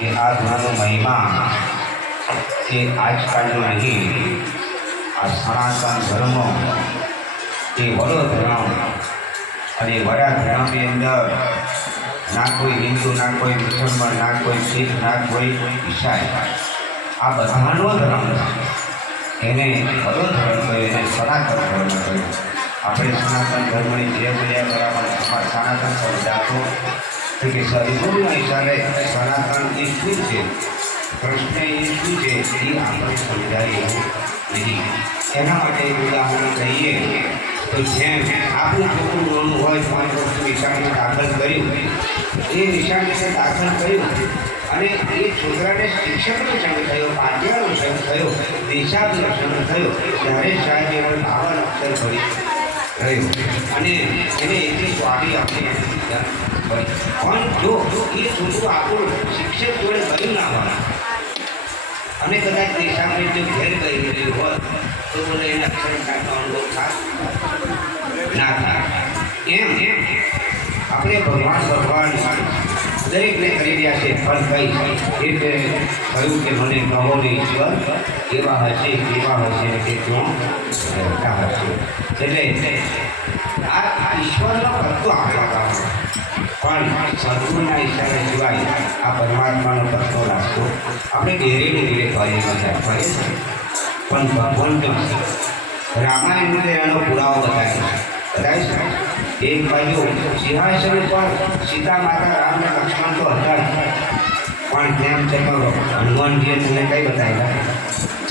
કે આ ધર્મનો મહિમા એ આજકાલનો નહીં, આ સનાતન ધર્મ એ વડો ધર્મ અને વડા ધર્મની અંદર ના કોઈ હિન્દુ, ના કોઈ મુસલમાન, ના કોઈ શીખ, ના કોઈ ઈસાઈ, આ બધાનો ધર્મ એને વડો ધર્મ કહ્યું, એને સનાતન ધર્મ કહ્યું. આપણે સનાતન ધર્મની જે જગ્યા બરાબર સનાતન સમજાતો કે સદગુરુના હિસાબે સનાતન એ શું છે, કૃષ્ણ એ શું છે એ આપણે સમજાય નહીં. એના માટે એક ઉદાહરણ કહીએ તો જેમ આપણું છોકરું નાનું હોય 5 વર્ષનું નિશાળમાં દાખલ કર્યું, એ નિશાળને દાખલ કર્યું અને એ છોકરાને શિક્ષકનો સંગ થયો, પાઠ્યનો સંગ થયો, નિશાળનો સંગ થયો, ત્યારે સાહેબ એનો 52 અક્ષર ભરી રહ્યો અને એને એટલી સ્વાદી આપીને પણ જો એ છોકરું આપણું શિક્ષક જોડે ગયું ના હોય અને કદાચ નિશાળને જો ઘેર ગઈ રહ્યું હોય તો બોલે એને અક્ષર કાઢવાનો અનુભવ થાય ના થાય. એમ આપણે ભગવાન દરેકને કરી રહ્યા છે, પણ કઈ એટલે કહ્યું કે મને નવો ને ઈશ્વર એવા હશે કે ક્યાં હશે. એટલે આ ઈશ્વરનો પત્તો આપણા પણ સદગુરુના ઈશારે સિવાય આ પરમાત્માનો પત્તો લાગતો આપણે ધીરે ધીરે કરીએ છીએ. પણ ભગવાન રામાયણમાં એનો પુરાવો બતાવ્યો છે. એક બાજુ સિંહાસન પર સીતા માતા રામ અને લક્ષ્મણ તો હતા જ, પણ તેમ છતાં હનુમાનજીએ તમને કઈ બતાવ્યા?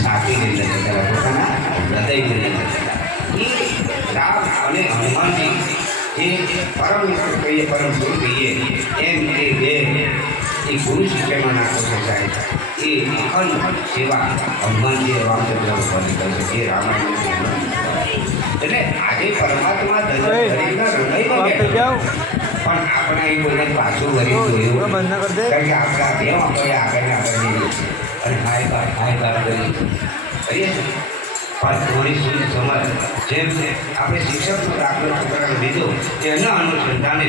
છાતી લઈ જતા પોતાના હૃદયને લઈ જતા. એ રામ અને હનુમાનજી જે પરમ મિત્ર કહીએ, પરમ ગુરુ કહીએ, એમ એ બે એ ગુરુ શિષ્યમાં નાખો છે સાહેબ. એ અખંડ સેવા હનુમાનજીએ રામચંદ્ર ભગવાનની કરી છે. એ રામાયણ એટલે આજે પરમાત્મા દરેકના હૃદયમાં બેઠો, પણ આપણે એ કોઈને પાછું કરી જોયું કારણ કે આપણા બે આપણે આગળ જઈએ અને હાય બાર કરીએ છીએ. પણ થોડી સુધ સમજ જેમ આપણે શિક્ષકનો દાખલો છોકરાને લીધો એના અનુસંધાને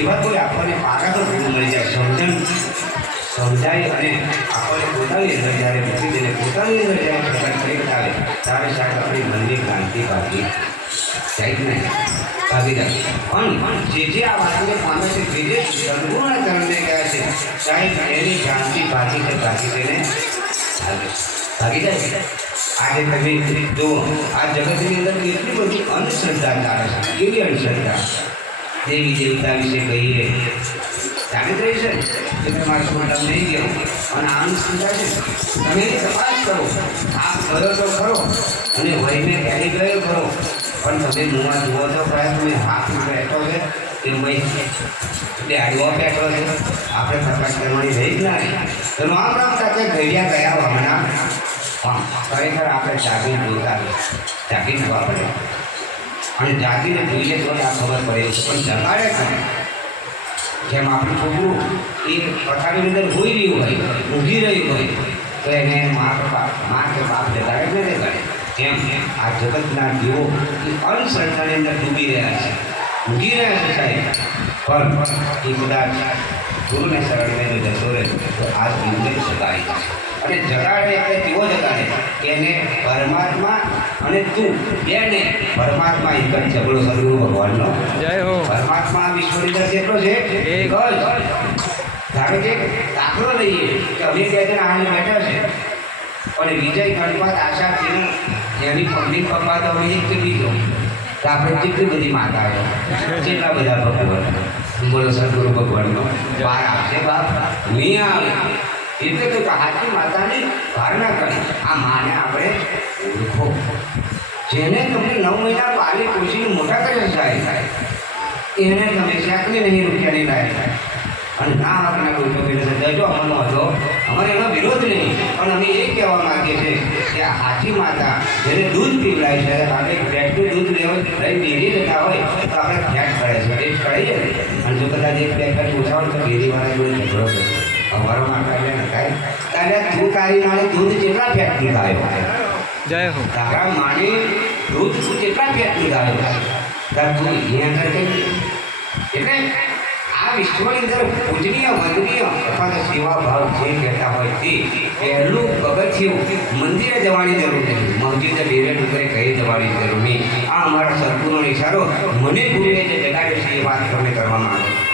એવા કોઈ આપણને પાકા તો ગુરુ મળી જાય, સમજાય અને આપણને પોતાની અંદર જ્યારે મૂકી દઈને પોતાની અંદર જ્યારે પ્રગટ થઈ આવે ત્યારે સાહેબ આપણી મનની ક્રાંતિ ભાગી જાય જ નહીં, ભાગી જાય. પણ જે આ વાતને પામે છે, જે સદગુરુના ચરણને કહે છે સાહેબ એની ક્રાંતિ ભાગી છે તેને ભાગી જાય. આજે તમે જુઓ આ જગતની અંદર કેટલી બધી અંધશ્રદ્ધા ચાલે છે. કેવી અંધશ્રદ્ધા? દેવી દેવતા વિશે કહીએ જાણી રહી છે કે તમારે મતલબ નહીં ગયો અને આ અંધશ્રદ્ધા છે. તમે એની તપાસ કરો, આ કરો તો ખરો અને વહીને ક્યાંય ગયો ખરો, પણ તમે મોંમાં જુઓ તો ખરા તમે હાથમાં બેઠો છે કે ભાઈ આડવા બેઠો છે, આપણે તપાસ કરવાની રહી જ ના. તો રામ રામ સાથે ઘડિયા ગયા હમણાં પણ ખરેખર આપણે જાગીને જોવા પડે અને જાગીને જોઈએ તો આ ખબર પડે છે. પણ જગાડે ખરે જેમ આપણું છોકરું એ પથારીની અંદર હોઈ રહ્યું હોય, ઊંઘી રહ્યું હોય તો એને મા કે બાપ જગાડે ને જગાડે. કેમ આ જગતના જીવો એ અંધશ્રદ્ધાની અંદર ડૂબી રહ્યા છે, ઊંઘી રહ્યા છે સાહેબ. પણ એ કદાચ ગુરુને શરણ લઈને જતો રહે તો આ જીવને જગાડી અને જગાડે એટલે કેવો જગાડે કે એને પરમાત્મા અને તું બેને પરમાત્મા એક જ ઝઘડો સદગુરુ ભગવાનનો જય હો. પરમાત્મા વિશ્વની અંદર કેટલો છે? એક જ. ધારો કે દાખલો લઈએ કે અમે બે જણ આને બેઠા છે પણ વિજય ગણપત આશા કિરણ એની પબ્લિક પપ્પા તો અમે એક કે બીજો તો આપણે કેટલી બધી માતાઓ, કેટલા બધા ભગવાન બોલો સદગુરુ ભગવાનનો બહાર આવશે બાપ નહીં આવે. એટલે તો હાથી માતાની ભાવના કરી આ માને આપણે ઓળખો, જેને તમને 9 મહિના પાલી પોષીને મોટા કર્યા સાહેબ એને તમે શાકની નહીં રૂપિયાની લાય અને ના આપણા કોઈ ટોપી જજો અમરનો હતો, અમારે એનો વિરોધ નહીં, પણ અમે એ કહેવા માગીએ છીએ કે આ હાથી માતા જેને દૂધ પીવડાય છે, આપણે ફેટનું દૂધ લઈ ડેરી જતા હોય તો આપણે ફેટ કરે છે, ટેસ્ટ કરાવીએ ને અને જો કદાચ એક પેકેટ ઓછા હોય તો ડેરીવાળા જોડે ઝઘડો કરે અમારો માટે એટલે નખાય ત્યારે તું તારી મારે દૂધ કેટલા ફેટનું ગાયો જય હો, તારા માની દૂધ તું કેટલા ફેટનું ગાયો તાર તું અહીંયા આગળ એટલે આ આ વિશ્વની અંદર પૂજનીય વંદનીય અથવા તો સેવા ભાવ જે કહેતા હોય તે પહેલું પગથિયું મંદિરે જવાની જરૂર નહીં, મસ્જિદે ડેરે ડુંગરે કહી જવાની જરૂર નહીં. આ અમારા સદગુરુનો ઇશારો મને ગુરુએ જે જગાડ્યો છે એ વાત તમે કરવા માંગો.